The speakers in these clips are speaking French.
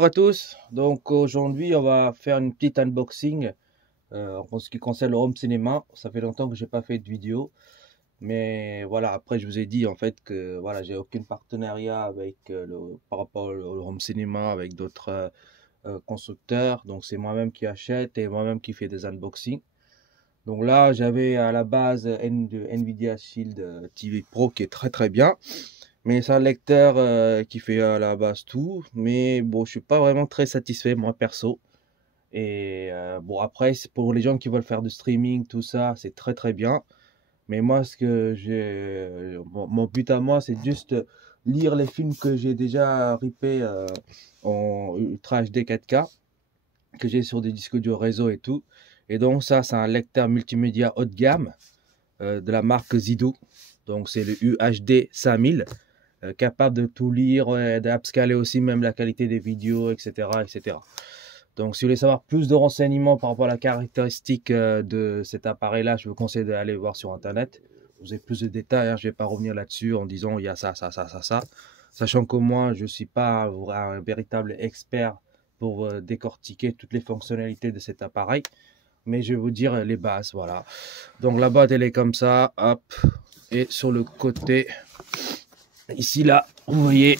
Bonjour à tous, donc aujourd'hui on va faire une petite unboxing en ce qui concerne le home cinéma. Ça fait longtemps que j'ai pas fait de vidéo, mais voilà, après je vous ai dit en fait que voilà, j'ai aucun partenariat avec par rapport au home cinéma avec d'autres constructeurs, donc c'est moi-même qui achète et moi-même qui fait des unboxings. Donc là j'avais à la base Nvidia Shield TV Pro qui est très bien. Mais c'est un lecteur qui fait à la base tout. Mais bon, je suis pas vraiment très satisfait, moi, perso. Et bon, après, c'est pour les gens qui veulent faire du streaming, tout ça, c'est très bien. Mais moi, ce que j'ai, mon but à moi, c'est juste lire les films que j'ai déjà rippés en Ultra HD 4K, que j'ai sur des disques audio réseau et tout. Et donc, ça, c'est un lecteur multimédia haut de gamme de la marque Zido. Donc, c'est le UHD 5000. Capable de tout lire, d'upscaler aussi même la qualité des vidéos, etc. Donc, si vous voulez savoir plus de renseignements par rapport à la caractéristique de cet appareil-là, je vous conseille d'aller voir sur Internet. Vous avez plus de détails, hein. Je ne vais pas revenir là-dessus en disant il y a ça. Sachant que moi, je ne suis pas un véritable expert pour décortiquer toutes les fonctionnalités de cet appareil. Mais je vais vous dire les bases, voilà. Donc, la boîte, elle est comme ça, hop. Et sur le côté... Ici, là, vous voyez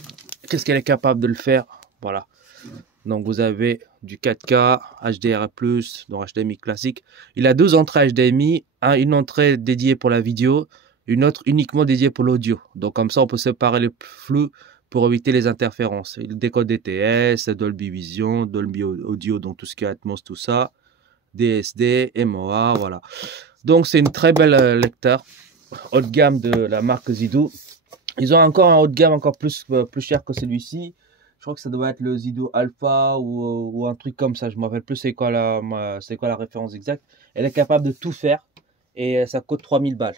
qu'est-ce qu'elle est capable de le faire. Voilà. Donc, vous avez du 4K, HDR+, donc HDMI classique. Il a deux entrées HDMI, une entrée dédiée pour la vidéo, une autre uniquement dédiée pour l'audio. Donc, comme ça, on peut séparer les flux pour éviter les interférences. Il décode DTS, Dolby Vision, Dolby Audio, donc tout ce qui est Atmos, tout ça, DSD, MOA, voilà. Donc, c'est une très belle lecteur haut de gamme de la marque Zido. Ils ont encore un haut de gamme encore plus cher que celui-ci. Je crois que ça doit être le Zido Alpha ou un truc comme ça. Je ne me rappelle plus c'est quoi la référence exacte. Elle est capable de tout faire et ça coûte 3000 balles.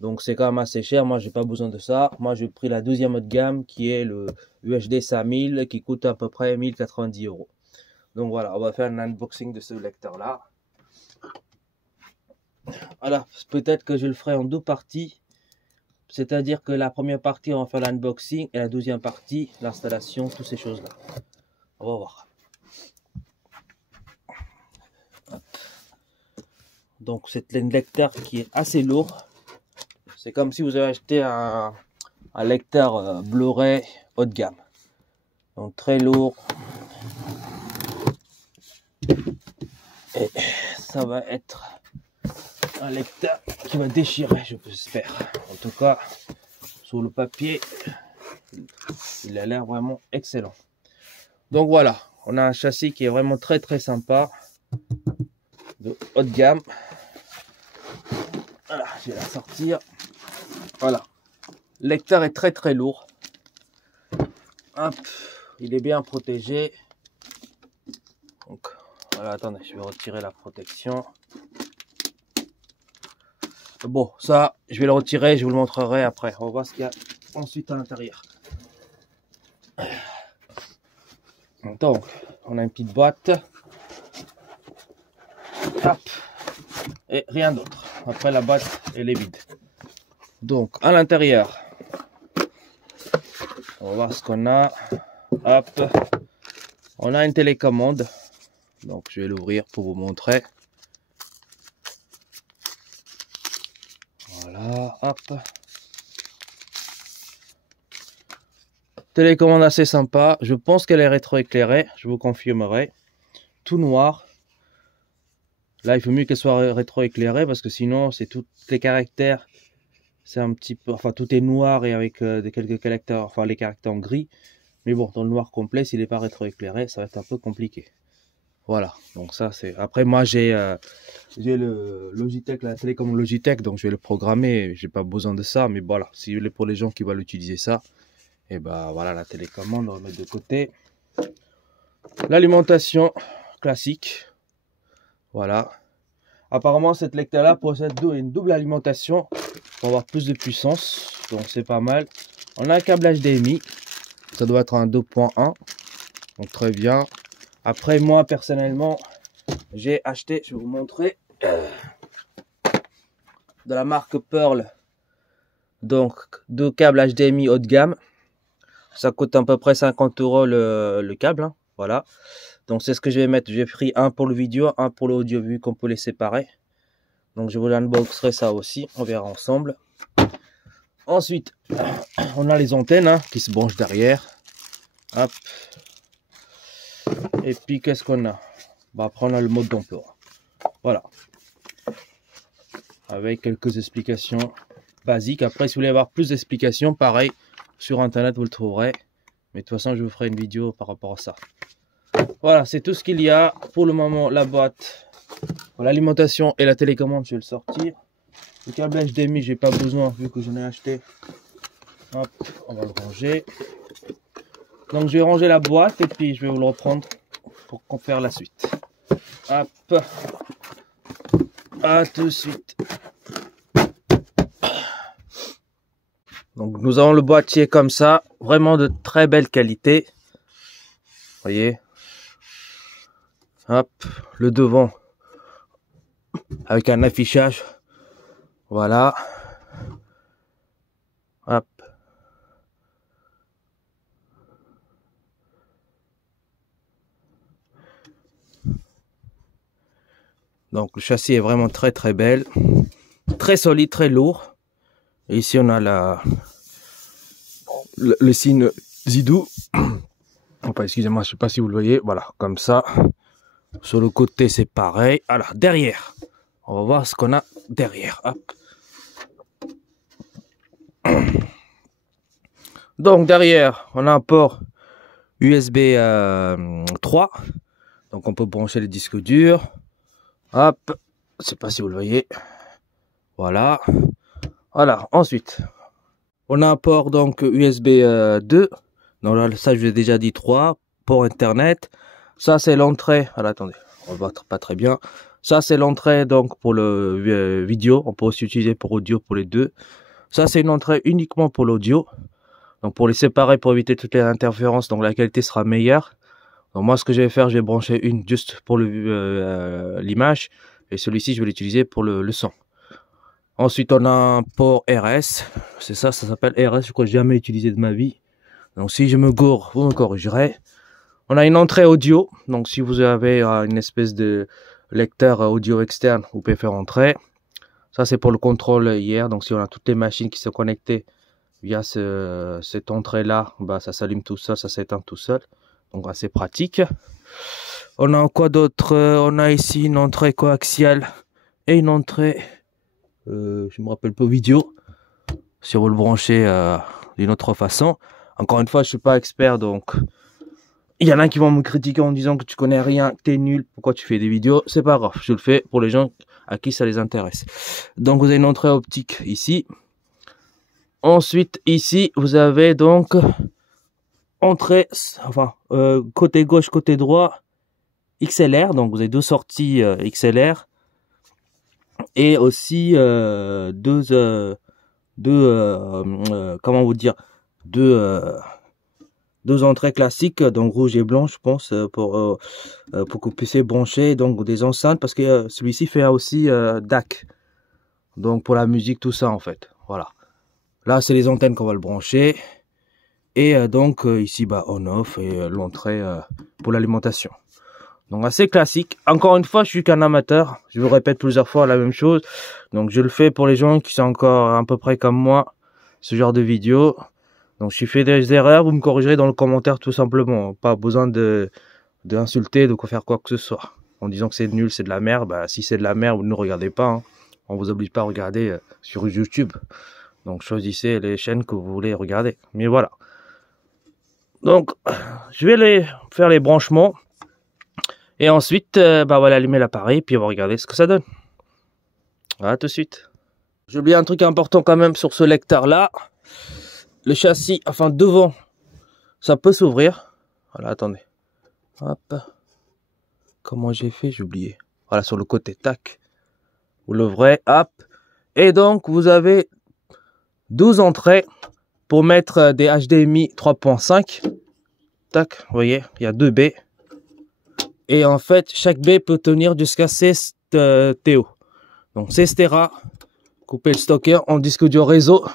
Donc c'est quand même assez cher. Moi, j'ai pas besoin de ça. Moi, j'ai pris la deuxième haut de gamme qui est le UHD 5000 qui coûte à peu près 1090 €. Donc voilà, on va faire un unboxing de ce lecteur-là. Voilà, peut-être que je le ferai en deux parties. C'est-à-dire que la première partie, on va faire l'unboxing et la deuxième partie, l'installation, toutes ces choses-là. On va voir. Donc, c'est un lecteur qui est assez lourd. C'est comme si vous avez acheté un lecteur Blu-ray haut de gamme. Donc, très lourd. Et ça va être un lecteur qui va déchirer, je l'espère. En tout cas, sur le papier, il a l'air vraiment excellent. Donc voilà, on a un châssis qui est vraiment très sympa, de haut de gamme. Voilà, je vais la sortir. Voilà, le lecteur est très lourd. Hop, il est bien protégé. Donc voilà, attendez, je vais retirer la protection. Bon, ça, je vais le retirer, je vous le montrerai après. On va voir ce qu'il y a ensuite à l'intérieur. Donc, on a une petite boîte. Hop. Et rien d'autre. Après, la boîte, elle est vide. Donc, à l'intérieur, on va voir ce qu'on a. Hop. On a une télécommande. Donc, je vais l'ouvrir pour vous montrer. Voilà, hop. Télécommande assez sympa. Je pense qu'elle est rétroéclairée. Je vous confirmerai. Tout noir. Là, il faut mieux qu'elle soit rétroéclairée parce que sinon, c'est tous les caractères. C'est un petit peu, enfin, tout est noir et avec quelques caractères, enfin, les caractères en gris. Mais bon, dans le noir complet, s'il n'est pas rétroéclairé, ça va être un peu compliqué. Voilà. Donc ça, c'est. Après, moi, j'ai le Logitech, la télécommande Logitech, donc je vais le programmer. J'ai pas besoin de ça, mais voilà. Si pour les gens qui veulent utiliser ça, et ben voilà, la télécommande, on va mettre de côté. L'alimentation classique. Voilà. Apparemment, cette lecteur-là possède une double alimentation pour avoir plus de puissance. Donc, c'est pas mal. On a un câble HDMI. Ça doit être un 2.1. Donc, très bien. Après, moi, personnellement, j'ai acheté, je vais vous montrer, de la marque Pearl. Donc, deux câbles HDMI haut de gamme. Ça coûte à peu près 50 € le câble. Hein. Voilà. Donc c'est ce que je vais mettre. J'ai pris un pour le vidéo, un pour l'audio, vu qu'on peut les séparer. Donc je vous unboxerai ça aussi, on verra ensemble. Ensuite, on a les antennes hein, qui se branchent derrière. Hop. Et puis qu'est-ce qu'on a? Bah, après on a le mode d'emploi. Voilà. Avec quelques explications basiques. Après, si vous voulez avoir plus d'explications, pareil, sur internet vous le trouverez. Mais de toute façon, je vous ferai une vidéo par rapport à ça. Voilà, c'est tout ce qu'il y a. Pour le moment, la boîte, l'alimentation et la télécommande, je vais le sortir. Le câble HDMI, j'ai pas besoin vu que j'en ai acheté. Hop, on va le ranger. Donc je vais ranger la boîte et puis je vais vous le reprendre pour faire la suite. Hop. À tout de suite. Donc nous avons le boîtier comme ça, vraiment de très belle qualité. Voyez. Hop, le devant avec un affichage. Voilà. Hop. Donc le châssis est vraiment très belle, très solide, très lourd. Et ici on a le signe Zidou. Enfin, excusez-moi, je sais pas si vous le voyez. Voilà, comme ça. Sur le côté c'est pareil. Alors derrière, on va voir ce qu'on a derrière. Hop. Donc derrière, on a un port USB 3. Donc on peut brancher les disques durs. Hop, je sais pas si vous le voyez. Voilà. Voilà, ensuite, on a un port donc USB 2. Donc là, ça je vous ai déjà dit 3. Port internet. Ça c'est l'entrée. Alors attendez, on voit pas très bien. Ça c'est l'entrée donc pour le vidéo. On peut aussi utiliser pour audio pour les deux. Ça c'est une entrée uniquement pour l'audio. Donc pour les séparer, pour éviter toutes les interférences, donc la qualité sera meilleure. Donc moi ce que je vais faire, je vais brancher une juste pour l'image. Et celui-ci je vais l'utiliser pour le son. Ensuite on a un port RS. C'est ça s'appelle RS, je crois que j'ai jamais utilisé de ma vie. Donc si je me gourre, vous me corrigerez. On a une entrée audio. Donc si vous avez une espèce de lecteur audio externe, vous pouvez faire entrer. Ça c'est pour le contrôle hier. Donc si on a toutes les machines qui sont connectées via cette entrée là, bah, ça s'allume tout seul, ça s'éteint tout seul. Donc assez pratique. On a quoi d'autre? On a ici une entrée coaxiale et une entrée, je me rappelle pas, vidéo. Si vous le branchez d'une autre façon. Encore une fois, je suis pas expert, donc il y en a qui vont me critiquer en disant que tu connais rien, que t'es nul, pourquoi tu fais des vidéos. C'est pas grave, je le fais pour les gens à qui ça les intéresse. Donc vous avez une entrée optique ici. Ensuite ici vous avez donc entrée, enfin côté gauche, côté droit, XLR. Donc vous avez deux sorties XLR et aussi comment vous dire, deux entrées classiques, donc rouge et blanc, je pense, pour que vous puissiez brancher donc des enceintes, parce que celui-ci fait aussi DAC, donc pour la musique, tout ça en fait. Voilà. Là, c'est les antennes qu'on va le brancher. Et donc ici, bah, on-off et l'entrée pour l'alimentation. Donc assez classique. Encore une fois, je suis qu'un amateur. Je vous répète plusieurs fois la même chose. Donc je le fais pour les gens qui sont encore à peu près comme moi, ce genre de vidéo. Donc si je fais des erreurs, vous me corrigerez dans le commentaire tout simplement. Pas besoin d'insulter, de faire quoi que ce soit. En disant que c'est nul, c'est de la merde. Bah, si c'est de la merde, vous ne regardez pas. Hein. On vous oblige pas à regarder sur YouTube. Donc choisissez les chaînes que vous voulez regarder. Mais voilà. Donc je vais faire les branchements. Et ensuite, bah, on va allumer l'appareil. Puis on va regarder ce que ça donne. Voilà, tout de suite. J'ai oublié un truc important quand même sur ce lecteur là. Le châssis, enfin devant, ça peut s'ouvrir. Voilà, attendez. Hop. Comment j'ai fait? J'ai oublié. Voilà, sur le côté, tac. Vous l'ouvrez, hop. Et donc, vous avez 12 entrées pour mettre des HDMI 3.5. Tac, vous voyez, il y a 2 baies. Et en fait, chaque baie peut tenir jusqu'à 16 TO. Donc 16 Tera. Coupez le stocker en disque dur réseau.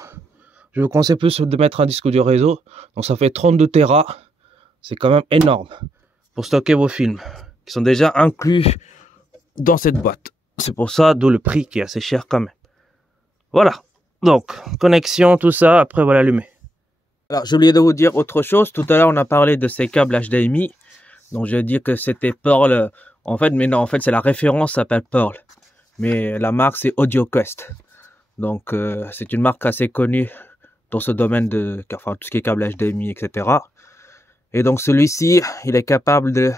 Je vous conseille plus de mettre un disque dur réseau. Donc ça fait 32 Tera. C'est quand même énorme. pour stocker vos films, qui sont déjà inclus dans cette boîte. C'est pour ça, d'où le prix qui est assez cher quand même. Voilà, donc connexion, tout ça, après voilà l'allumer. Alors j'ai oublié de vous dire autre chose, tout à l'heure on a parlé de ces câbles HDMI, donc je vais dire que c'était Pearl, en fait, mais non, en fait c'est la référence s'appelle Pearl, mais la marque c'est AudioQuest, donc c'est une marque assez connue dans ce domaine de, enfin tout ce qui est câble HDMI, etc. Et donc celui-ci, il est capable de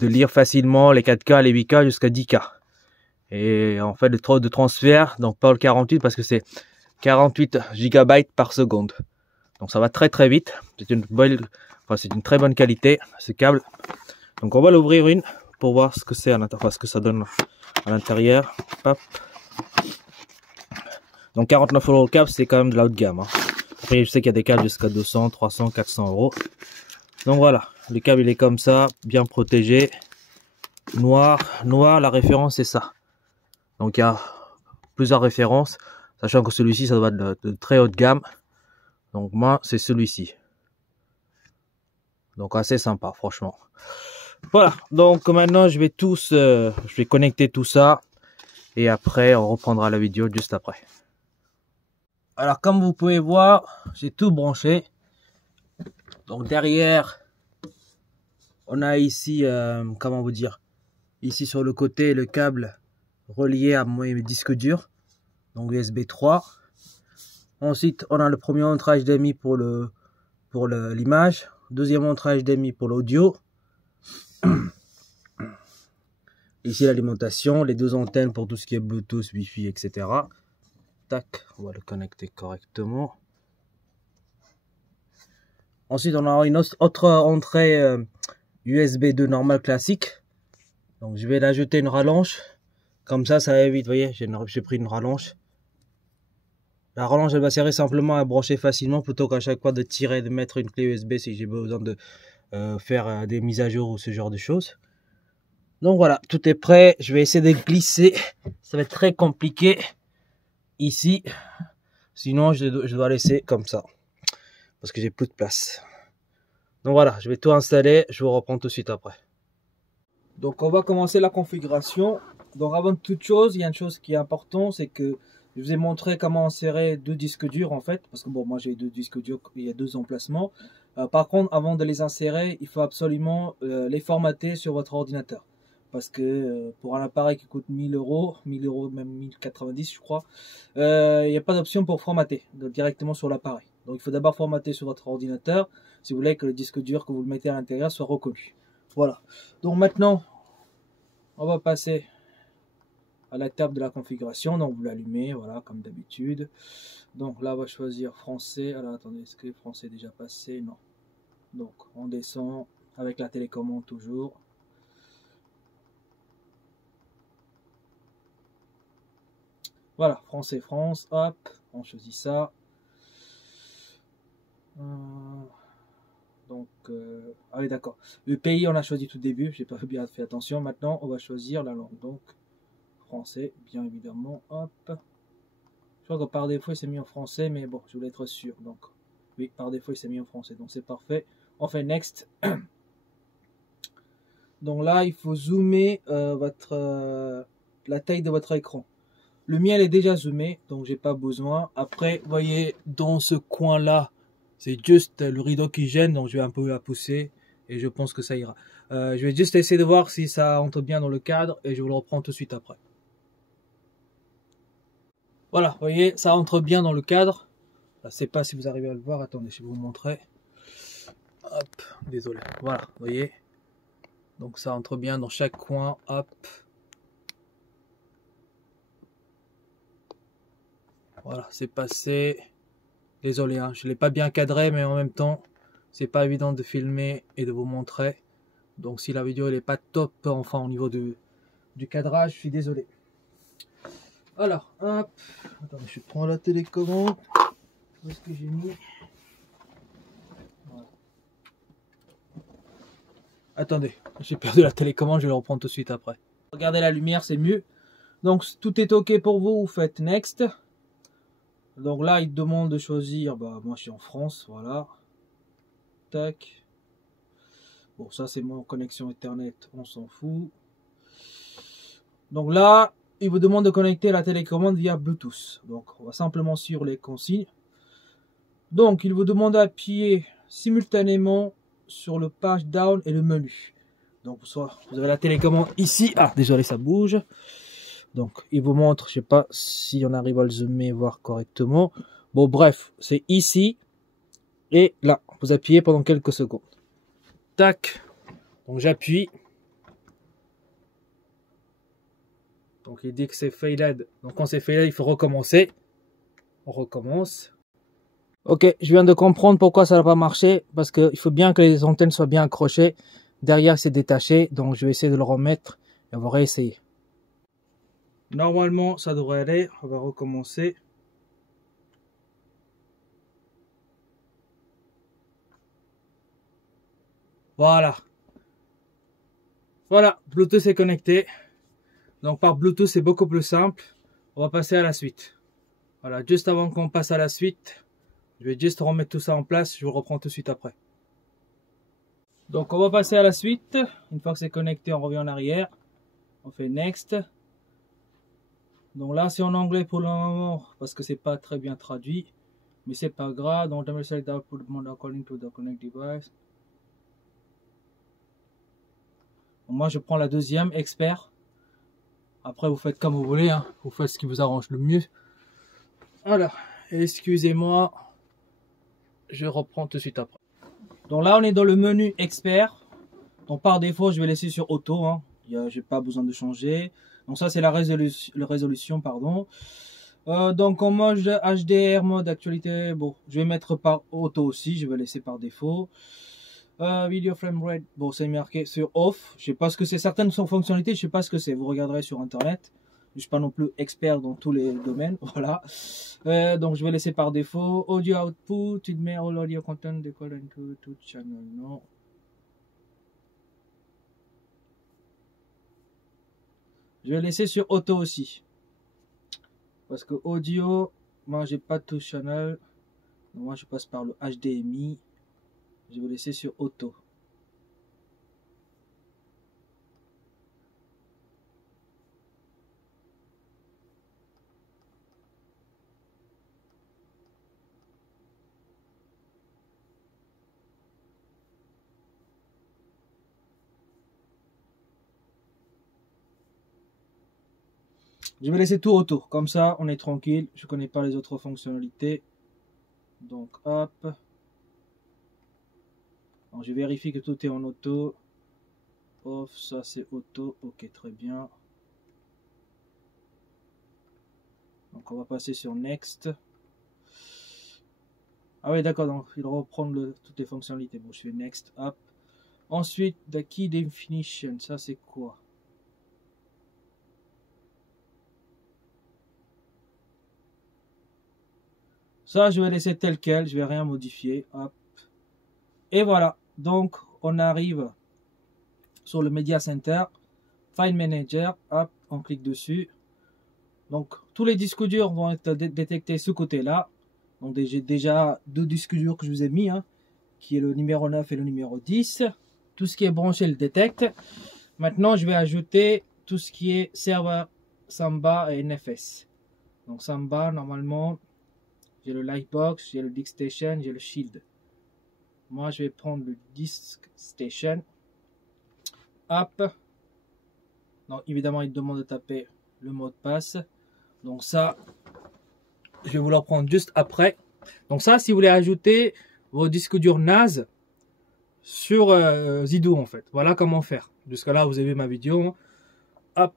lire facilement les 4K, les 8K jusqu'à 10K. Et en fait, le taux de transfert, donc pas le 48 parce que c'est 48 GB par seconde. Donc ça va très très vite. C'est une très bonne qualité ce câble. Donc on va l'ouvrir une pour voir ce que c'est à l'intérieur, enfin, ce que ça donne à l'intérieur. Donc 49 € le câble, c'est quand même de la haute gamme. Hein. Après, je sais qu'il y a des câbles jusqu'à 200, 300, 400 €. Donc voilà, le câble il est comme ça, bien protégé. Noir, la référence c'est ça. Donc il y a plusieurs références, sachant que celui-ci ça doit être de très haute gamme. Donc moi c'est celui-ci. Donc assez sympa franchement. Voilà, donc maintenant je vais connecter tout ça et après on reprendra la vidéo juste après. Alors comme vous pouvez voir, j'ai tout branché. Donc derrière, on a ici, comment vous dire, ici sur le côté le câble relié à mon disque dur, donc USB 3. Ensuite, on a le premier montage HDMI pour l'image, deuxième montage HDMI pour l'audio. Ici l'alimentation, les deux antennes pour tout ce qui est Bluetooth, Wi-Fi, etc. Tac, on va le connecter correctement. Ensuite, on a une autre entrée USB 2 normale classique. Donc, je vais l'ajouter une rallonge. Comme ça évite, vous voyez, j'ai pris une rallonge. La rallonge, elle va servir simplement à brancher facilement plutôt qu'à chaque fois de tirer, de mettre une clé USB si j'ai besoin de faire des mises à jour ou ce genre de choses. Donc voilà, tout est prêt. Je vais essayer de glisser. Ça va être très compliqué ici. Sinon, je dois laisser comme ça. Parce que j'ai plus de place. Donc voilà, je vais tout installer. Je vous reprends tout de suite après. Donc on va commencer la configuration. Donc avant toute chose, il y a une chose qui est importante, c'est que je vous ai montré comment insérer deux disques durs en fait. Parce que bon, moi j'ai deux disques durs, il y a deux emplacements. Par contre, avant de les insérer, il faut absolument les formater sur votre ordinateur. Parce que pour un appareil qui coûte 1000 €, 1000 €, même 1090 je crois, il n'y a pas d'option pour formater directement sur l'appareil. Donc il faut d'abord formater sur votre ordinateur si vous voulez que le disque dur que vous le mettez à l'intérieur soit reconnu. Voilà. Donc maintenant, on va passer à l'étape de la configuration. Donc vous l'allumez, voilà, comme d'habitude. Donc là, on va choisir français. Alors attendez, est-ce que français est déjà passé? Non. Donc on descend avec la télécommande toujours. Voilà, français, France, hop, on choisit ça. Donc, ah oui, d'accord. Le pays, on a choisi tout début, j'ai pas bien fait attention. Maintenant, on va choisir la langue. Donc, français, bien évidemment, hop. Je crois que par défaut, il s'est mis en français, mais bon, je voulais être sûr. Donc, oui, par défaut, il s'est mis en français, donc c'est parfait. On fait next. Donc là, il faut zoomer la taille de votre écran. Le mien est déjà zoomé, donc j'ai pas besoin. Après, vous voyez, dans ce coin-là, c'est juste le rideau qui gêne, donc je vais un peu la pousser et je pense que ça ira. Je vais juste essayer de voir si ça entre bien dans le cadre et je vous le reprends tout de suite après. Voilà, vous voyez, ça entre bien dans le cadre. Je ne sais pas si vous arrivez à le voir. Attendez, je vais vous montrer. Hop, désolé. Voilà, vous voyez. Donc ça entre bien dans chaque coin. Hop. Voilà, c'est passé. Désolé, hein, je ne l'ai pas bien cadré, mais en même temps, c'est pas évident de filmer et de vous montrer. Donc si la vidéo n'est pas top, enfin au niveau du cadrage, je suis désolé. Alors, hop. Attendez, je prends la télécommande. Où est-ce que j'ai mis? Voilà. Attendez, j'ai perdu la télécommande, je vais le reprendre tout de suite après. Regardez la lumière, c'est mieux. Donc tout est ok pour vous, vous faites next. Donc là, il demande de choisir, bah moi je suis en France, voilà. Tac. Bon, ça c'est mon connexion Ethernet, on s'en fout. Donc là, il vous demande de connecter la télécommande via Bluetooth. Donc on va simplement suivre les consignes. Donc il vous demande d'appuyer simultanément sur le page down et le menu. Donc vous avez la télécommande ici. Ah, désolé, ça bouge. Donc il vous montre, je sais pas si on arrive à le zoomer, voir correctement. Bon, bref, c'est ici et là. Vous appuyez pendant quelques secondes. Tac. Donc j'appuie. Donc il dit que c'est failed. Donc quand c'est failed, il faut recommencer. On recommence. Ok, je viens de comprendre pourquoi ça n'a pas marché. Parce qu'il faut bien que les antennes soient bien accrochées. Derrière, c'est détaché. Donc je vais essayer de le remettre. Et on va réessayer. Normalement, ça devrait aller. On va recommencer. Voilà. Voilà, Bluetooth est connecté. Donc par Bluetooth, c'est beaucoup plus simple. On va passer à la suite. Voilà, juste avant qu'on passe à la suite, je vais juste remettre tout ça en place. Je vous reprends tout de suite après. Donc on va passer à la suite. Une fois que c'est connecté, on revient en arrière. On fait Next. Donc là, c'est en anglais pour le moment, parce que c'est pas très bien traduit. Mais c'est pas grave. Donc, select output mode according to the connect device. Donc, moi, je prends la deuxième, expert. Après, vous faites comme vous voulez. Hein. Vous faites ce qui vous arrange le mieux. Voilà. Excusez-moi. Je reprends tout de suite après. Donc là, on est dans le menu expert. Donc par défaut, je vais laisser sur auto. Hein. J'ai pas besoin de changer. Donc ça, c'est la résolution, pardon. Donc en mode HDR, mode actualité, bon, je vais mettre par auto aussi. Je vais laisser par défaut. Video frame rate, bon, c'est marqué sur off. Je sais pas ce que c'est. Certaines fonctionnalités, je sais pas ce que c'est. Vous regarderez sur internet. Je suis pas non plus expert dans tous les domaines. Voilà. Donc je vais laisser par défaut. Audio output, it may all audio content decode into to channel. Non. Je vais laisser sur auto aussi. Parce que audio, moi j'ai pas tout channel. Donc, moi je passe par le HDMI. Je vais laisser sur auto. Je vais laisser tout auto. Comme ça, on est tranquille. Je connais pas les autres fonctionnalités. Donc hop. Donc, je vérifie que tout est en auto. Off, ça c'est auto. Ok, très bien. Donc on va passer sur Next. Ah oui, d'accord, donc il reprend toutes les fonctionnalités. Bon, je fais Next, hop. Ensuite, the key definition, ça c'est quoi? Ça, je vais laisser tel quel, je vais rien modifier, hop. Et voilà, donc on arrive sur le Media Center, File Manager, hop, on clique dessus. Donc tous les disques durs vont être détectés ce côté-là. Donc j'ai déjà deux disques durs que je vous ai mis, hein, qui est le numéro 9 et le numéro 10. Tout ce qui est branché le détecte. Maintenant, je vais ajouter tout ce qui est serveur Samba et NFS. Donc Samba, normalement, j'ai le Lightbox, j'ai le Disk Station, j'ai le Shield. Moi, je vais prendre le Disk Station. Hop. Donc évidemment, il demande de taper le mot de passe. Donc ça, je vais vous le prendre juste après. Donc ça, si vous voulez ajouter vos disques durs NAS sur Zidoo en fait. Voilà comment faire. Jusqu'à là, vous avez vu ma vidéo. Hop,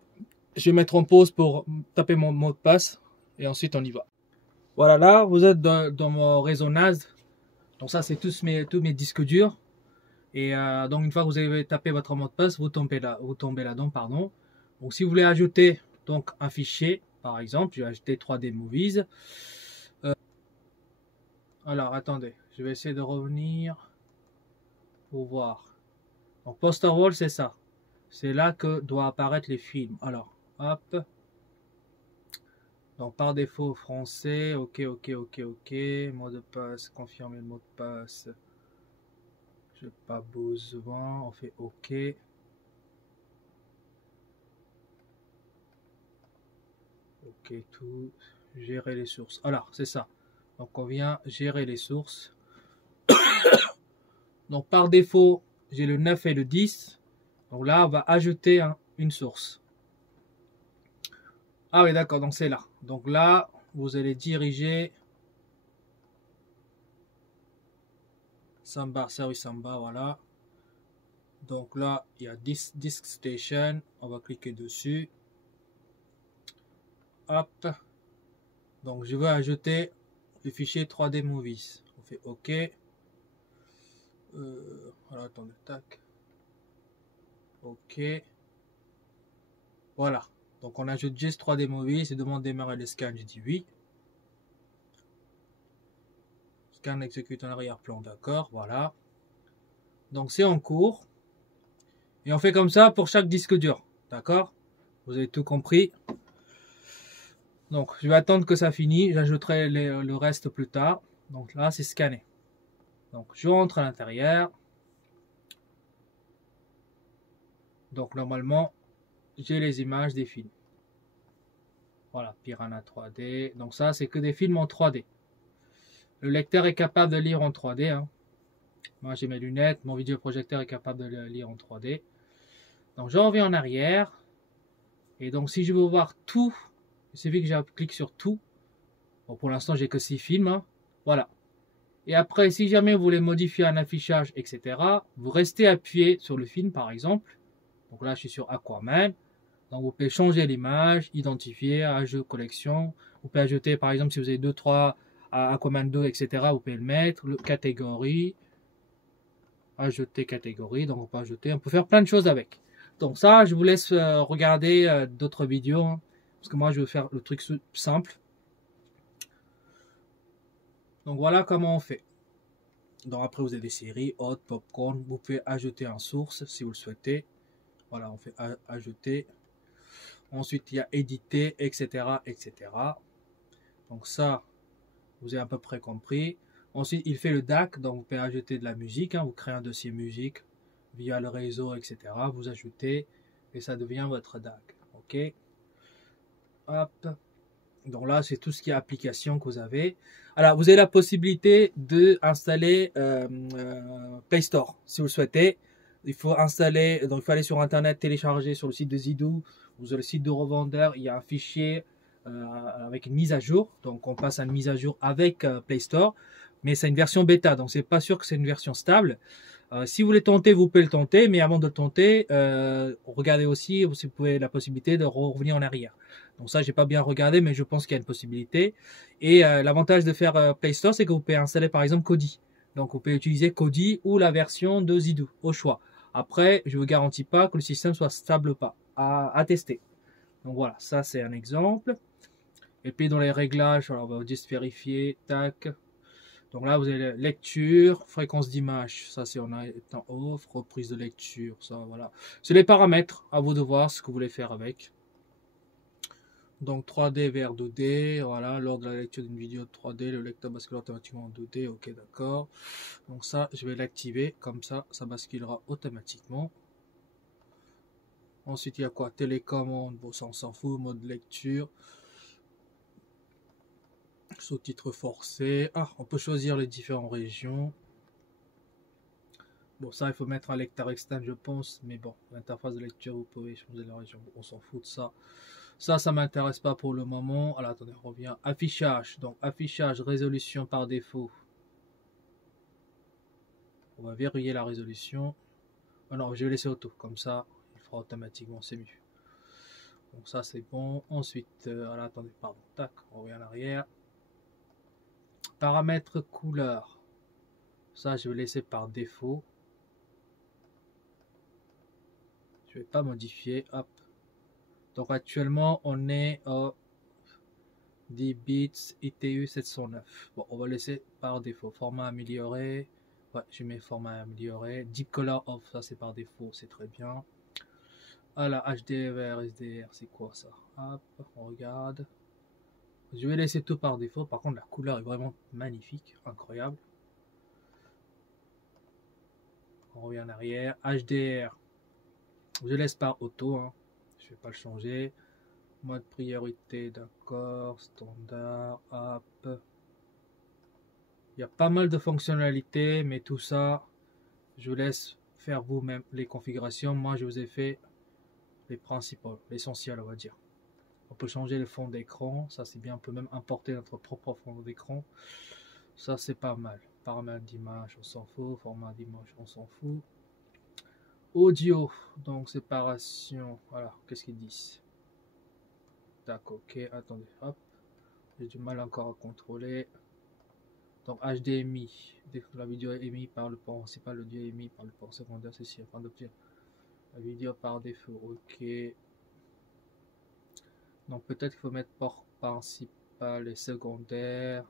je vais mettre en pause pour taper mon mot de passe et ensuite on y va. Voilà, là, vous êtes dans mon réseau NAS. Donc ça, c'est tous mes disques durs. Et donc une fois que vous avez tapé votre mot de passe, vous tombez là-dedans, pardon. Donc si vous voulez ajouter donc un fichier, par exemple, je vais ajouter 3D Movies. Alors attendez, je vais essayer de revenir pour voir. Donc Poster Wall, c'est ça. C'est là que doivent apparaître les films. Alors, hop. Donc par défaut français, ok. Mot de passe, confirmer le mot de passe. j'ai pas besoin, on fait OK. OK, tout, gérer les sources. Alors, c'est ça. Donc, on vient gérer les sources. Donc, par défaut, j'ai le 9 et le 10. Donc là, on va ajouter une source. Ah oui, d'accord, donc c'est là. Donc là, vous allez diriger Samba, Service Samba, voilà. Donc là, il y a Disk Station. On va cliquer dessus. Hop. Donc je veux ajouter le fichier 3D Movies. On fait OK. Alors attendez, tac. OK. Voilà. Donc on ajoute juste 3D Movies. Il demande de démarrer le scan. Je dis oui. Scan exécute en arrière-plan. D'accord. Voilà. Donc c'est en cours. Et on fait comme ça pour chaque disque dur. D'accord? Vous avez tout compris. Donc je vais attendre que ça finisse. J'ajouterai le reste plus tard. Donc là c'est scanné. Donc je rentre à l'intérieur. Donc normalement j'ai les images des films. Voilà, Piranha 3D. Donc ça c'est que des films en 3D. Le lecteur est capable de lire en 3D. Hein. Moi j'ai mes lunettes. Mon vidéoprojecteur est capable de le lire en 3D. Donc je reviens en arrière. Et donc si je veux voir tout, il suffit que je clique sur tout. Bon, pour l'instant j'ai que 6 films. Hein. Voilà. Et après, si jamais vous voulez modifier un affichage, etc., vous restez appuyé sur le film, par exemple. Donc là, je suis sur Aquaman. Donc vous pouvez changer l'image, identifier, ajouter collection. Vous pouvez ajouter, par exemple, si vous avez 2, 3 Aquaman 2, etc., vous pouvez le mettre. Catégorie. Ajouter catégorie. Donc on peut ajouter, on peut faire plein de choses avec. Donc ça, je vous laisse regarder d'autres vidéos. Hein, parce que moi, je veux faire le truc simple. Donc voilà comment on fait. Donc après vous avez des séries, hot, popcorn, vous pouvez ajouter en source si vous le souhaitez. Voilà, on fait ajouter. Ensuite il y a éditer, etc. etc. Donc ça, vous avez à peu près compris. Ensuite il fait le DAC, donc vous pouvez ajouter de la musique. Hein, vous créez un dossier musique via le réseau, etc. Vous ajoutez et ça devient votre DAC. Ok. Hop. Donc là, c'est tout ce qui est application que vous avez. Alors, vous avez la possibilité d'installer Play Store, si vous le souhaitez. Il faut installer, donc il faut aller sur Internet, télécharger sur le site de Zidoo, ou sur le site de revendeur. Il y a un fichier avec une mise à jour. Donc, on passe à une mise à jour avec Play Store. Mais c'est une version bêta, donc c'est pas sûr que c'est une version stable. Si vous voulez tenter, vous pouvez le tenter, mais avant de le tenter, regardez aussi si vous pouvez la possibilité de revenir en arrière. Donc ça, j'ai pas bien regardé, mais je pense qu'il y a une possibilité. Et l'avantage de faire Play Store, c'est que vous pouvez installer par exemple Kodi. Donc vous pouvez utiliser Kodi ou la version de Zidoo, au choix. Après, je ne vous garantis pas que le système soit stable ou pas, à tester. Donc voilà, ça c'est un exemple. Et puis dans les réglages, alors on va juste vérifier, tac. Donc là, vous avez lecture, fréquence d'image, ça c'est en off, reprise de lecture, ça voilà. C'est les paramètres, à vous de voir ce que vous voulez faire avec. Donc 3D vers 2D, voilà, lors de la lecture d'une vidéo de 3D, le lecteur bascule automatiquement en 2D, ok d'accord. Donc ça, je vais l'activer, comme ça, ça basculera automatiquement. Ensuite, il y a quoi? Télécommande, bon ça on s'en fout, mode lecture. Sous-titres forcés. Ah, on peut choisir les différentes régions. Bon, ça, il faut mettre un lecteur externe, je pense. Mais bon, l'interface de lecture, vous pouvez changer la région. On s'en fout de ça. Ça m'intéresse pas pour le moment. Alors, attendez, on revient. Affichage. Donc, affichage, résolution par défaut. On va verrouiller la résolution. Oh non, je vais laisser auto. Comme ça, il fera automatiquement. C'est mieux. Donc, ça, c'est bon. Ensuite, alors, attendez, pardon. Tac, on revient en arrière. Paramètres couleur. Ça, je vais laisser par défaut. Je vais pas modifier. Hop. Donc actuellement, on est au 10 bits ITU 709. Bon, on va laisser par défaut. Format amélioré. Ouais, je mets format amélioré. Deep Color Off, ça c'est par défaut, c'est très bien. Ah là, HDR, SDR, c'est quoi ça? Hop, on regarde. Je vais laisser tout par défaut. Par contre, la couleur est vraiment magnifique, incroyable. on revient en arrière. HDR, je laisse par auto, hein. Je vais pas le changer. Mode priorité, d'accord, standard, app. Il y a pas mal de fonctionnalités, mais tout ça, je vous laisse faire vous-même les configurations. Moi, je vous ai fait les principaux, l'essentiel, on va dire. On peut changer le fond d'écran, ça c'est bien. On peut même importer notre propre fond d'écran. Ça c'est pas mal. Paramètres d'image, on s'en fout. Format d'image, on s'en fout. Audio, donc séparation. Voilà, qu'est-ce qu'ils disent? D'accord, ok, attendez, hop. J'ai du mal encore à contrôler. Donc HDMI, dès que la vidéo est émise par le port principal, l'audio est émis par le port secondaire, ceci afin d'obtenir la vidéo par défaut. Ok. Donc peut-être qu'il faut mettre port principal et secondaire.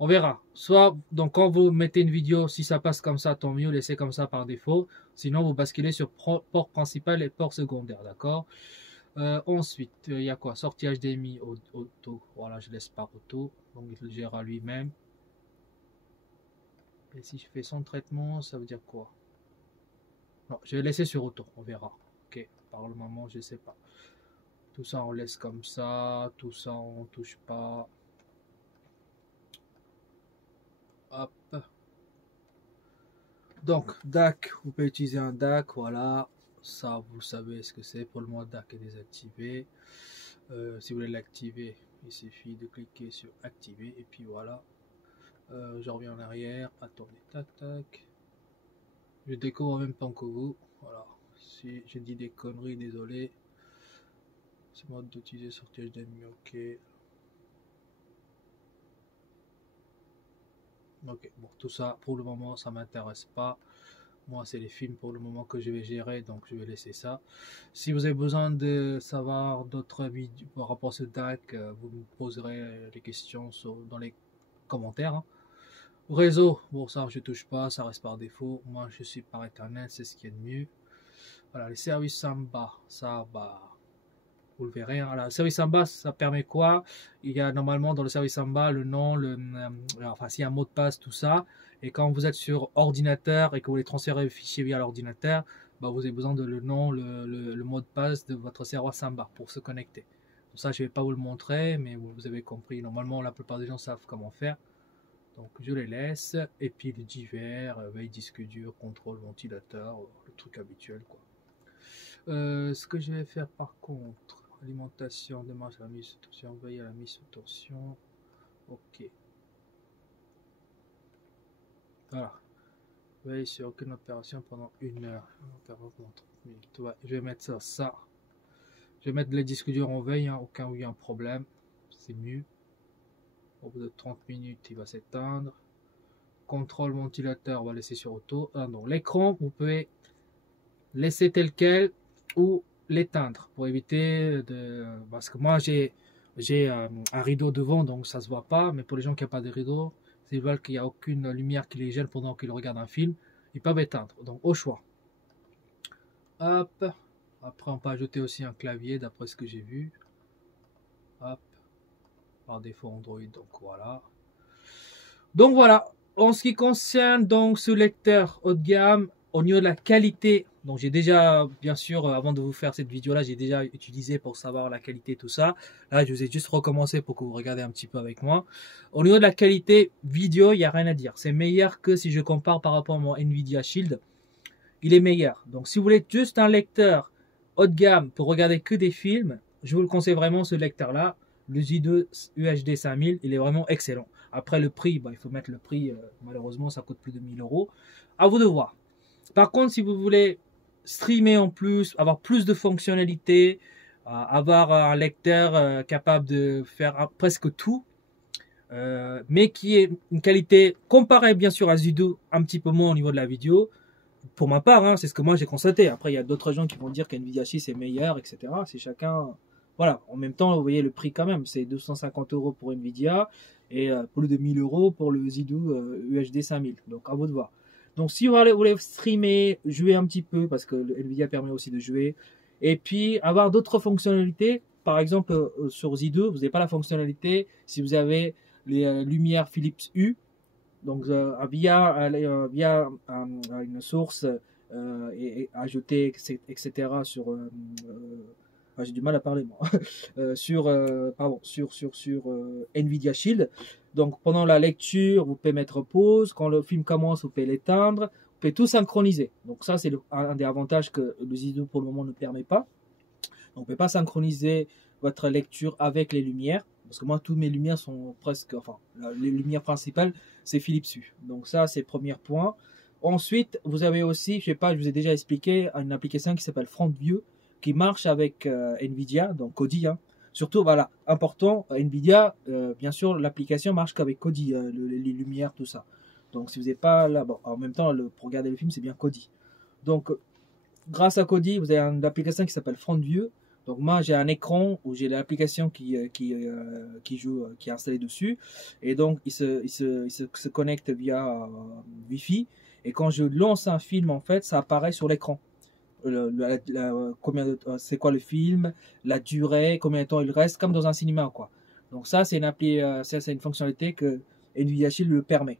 On verra. Soit, donc quand vous mettez une vidéo, si ça passe comme ça, tant mieux, laissez comme ça par défaut. Sinon, vous basculez sur port principal et port secondaire, d'accord? Ensuite, il y a quoi? Sortie HDMI auto. Voilà, je laisse par auto. Donc il le gère lui-même. Et si je fais sans traitement, ça veut dire quoi? Non, je vais laisser sur auto, on verra. Ok, par le moment, je sais pas. Tout ça, on laisse comme ça. Tout ça, on touche pas. Hop. Donc, DAC, vous pouvez utiliser un DAC, voilà. Ça, vous savez ce que c'est. Pour le moment, DAC est désactivé. Si vous voulez l'activer, il suffit de cliquer sur activer. Et puis voilà. Je reviens en arrière. Attendez, tac, tac. Je découvre en même temps que vous. Voilà. Si j'ai dit des conneries, désolé. C'est mode d'utiliser sortie HDMI, ok. Ok, bon, tout ça, pour le moment, ça m'intéresse pas. Moi, c'est les films pour le moment que je vais gérer, donc je vais laisser ça. Si vous avez besoin de savoir d'autres vidéos par rapport à ce DAC, vous me poserez les questions dans les commentaires, hein. Réseau, bon, ça, je touche pas, ça reste par défaut. Moi, je suis par Internet, c'est ce qui est de mieux. Voilà, les services Samba, ça, bah, vous le verrez, hein. Alors, le service Samba, ça permet quoi? Il y a normalement dans le service Samba le nom, enfin s'il y a un mot de passe, tout ça. Et quand vous êtes sur ordinateur et que vous voulez transférer le fichier via l'ordinateur, bah, vous avez besoin de le nom, le mot de passe de votre serveur Samba pour se connecter. Donc ça, je ne vais pas vous le montrer, mais vous avez compris. Normalement, la plupart des gens savent comment faire. Donc je les laisse. Et puis les divers, veille disque dur, contrôle ventilateur, le truc habituel, quoi. Ce que je vais faire par contre, alimentation, démarche à la mise sous tension, veille à la mise sous tension. Ok. Voilà. Veille sur aucune opération pendant 1 heure. Pendant 30 minutes. Ouais, je vais mettre ça. Je vais mettre les disques durs en veille, hein, au cas où il y a un problème. C'est mieux. Au bout de 30 minutes, il va s'éteindre. Contrôle ventilateur, on va laisser sur auto. Ah non, l'écran, vous pouvez laisser tel quel ou l'éteindre pour éviter de... Parce que moi, j'ai un rideau devant, donc ça se voit pas. Mais pour les gens qui n'ont pas de rideau, s'ils veulent qu'il n'y a aucune lumière qui les gêne pendant qu'ils regardent un film, ils peuvent éteindre. Donc au choix. Hop. Après, on peut ajouter aussi un clavier d'après ce que j'ai vu. Hop. Par défaut Android, donc voilà. Donc voilà. En ce qui concerne donc ce lecteur haut de gamme, au niveau de la qualité, donc j'ai déjà, bien sûr, avant de vous faire cette vidéo là, j'ai déjà utilisé pour savoir la qualité, tout ça. Là, je vous ai juste recommencé pour que vous regardez un petit peu avec moi. Au niveau de la qualité vidéo, il n'y a rien à dire. C'est meilleur que si je compare par rapport à mon Nvidia Shield. Il est meilleur. Donc si vous voulez juste un lecteur haut de gamme pour regarder que des films, je vous le conseille vraiment ce lecteur là. Le J2 UHD 5000, il est vraiment excellent. Après le prix, bah, il faut mettre le prix, malheureusement ça coûte plus de 1000 €. À vous de voir. Par contre, si vous voulez streamer en plus, avoir plus de fonctionnalités, avoir un lecteur capable de faire presque tout, mais qui est une qualité comparée bien sûr à J2, un petit peu moins au niveau de la vidéo. Pour ma part, hein, c'est ce que moi j'ai constaté. Après, il y a d'autres gens qui vont dire qu'NVIDIA 6 est meilleur, etc. C'est chacun... Voilà, en même temps, vous voyez le prix quand même. C'est 250 € pour Nvidia et plus de 1000 € pour le J2 UHD 5000. Donc, à vous de voir. Donc, si vous voulez streamer, jouer un petit peu, parce que Nvidia permet aussi de jouer, et puis avoir d'autres fonctionnalités. Par exemple, sur J2, vous n'avez pas la fonctionnalité si vous avez les lumières Philips U. Donc via une source et ajouter, etc. sur j'ai du mal à parler moi sur Nvidia Shield. Donc pendant la lecture, vous pouvez mettre pause. Quand le film commence, vous pouvez l'éteindre. Vous pouvez tout synchroniser. Donc ça, c'est un des avantages que le Zido pour le moment ne permet pas. Donc vous ne pouvez pas synchroniser votre lecture avec les lumières. Parce que moi, toutes mes lumières sont presque... Enfin, les lumières principales, c'est Philips Hue. Donc ça, c'est le premier point. Ensuite, vous avez aussi, je sais pas, je vous ai déjà expliqué, une application qui s'appelle FrontView, qui marche avec Nvidia, donc Kodi. Hein. Surtout, voilà, important, Nvidia, bien sûr, l'application marche qu'avec Kodi, les lumières, tout ça. Donc si vous n'êtes pas là, bon, en même temps, pour regarder le film, c'est bien Kodi. Donc, grâce à Kodi, vous avez une application qui s'appelle FrontView. Donc moi, j'ai un écran où j'ai l'application qui joue, qui est installée dessus. Et donc, il se connecte via Wi-Fi. Et quand je lance un film, en fait, ça apparaît sur l'écran. C'est quoi le film, la durée, combien de temps il reste, comme dans un cinéma, quoi. Donc ça, c'est une fonctionnalité que Nvidia Shield le permet.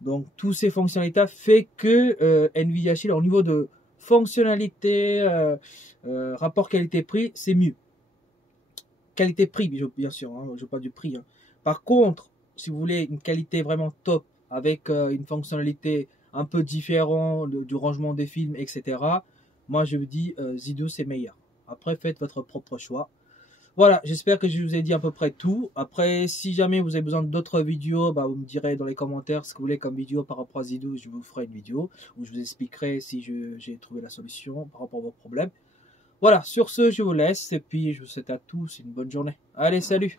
Donc, toutes ces fonctionnalités fait que Nvidia Shield, au niveau de fonctionnalité, rapport qualité-prix, c'est mieux. Qualité-prix, bien sûr, hein, je parle du prix. Hein. Par contre, si vous voulez une qualité vraiment top, avec une fonctionnalité un peu différente du rangement des films, etc., moi je vous dis, Zido c'est meilleur. Après, faites votre propre choix. Voilà, j'espère que je vous ai dit à peu près tout. Après, si jamais vous avez besoin d'autres vidéos, bah, vous me direz dans les commentaires ce que vous voulez comme vidéo par rapport à Zido. Je vous ferai une vidéo où je vous expliquerai si j'ai trouvé la solution par rapport à vos problèmes. Voilà, sur ce, je vous laisse et puis je vous souhaite à tous une bonne journée. Allez, salut!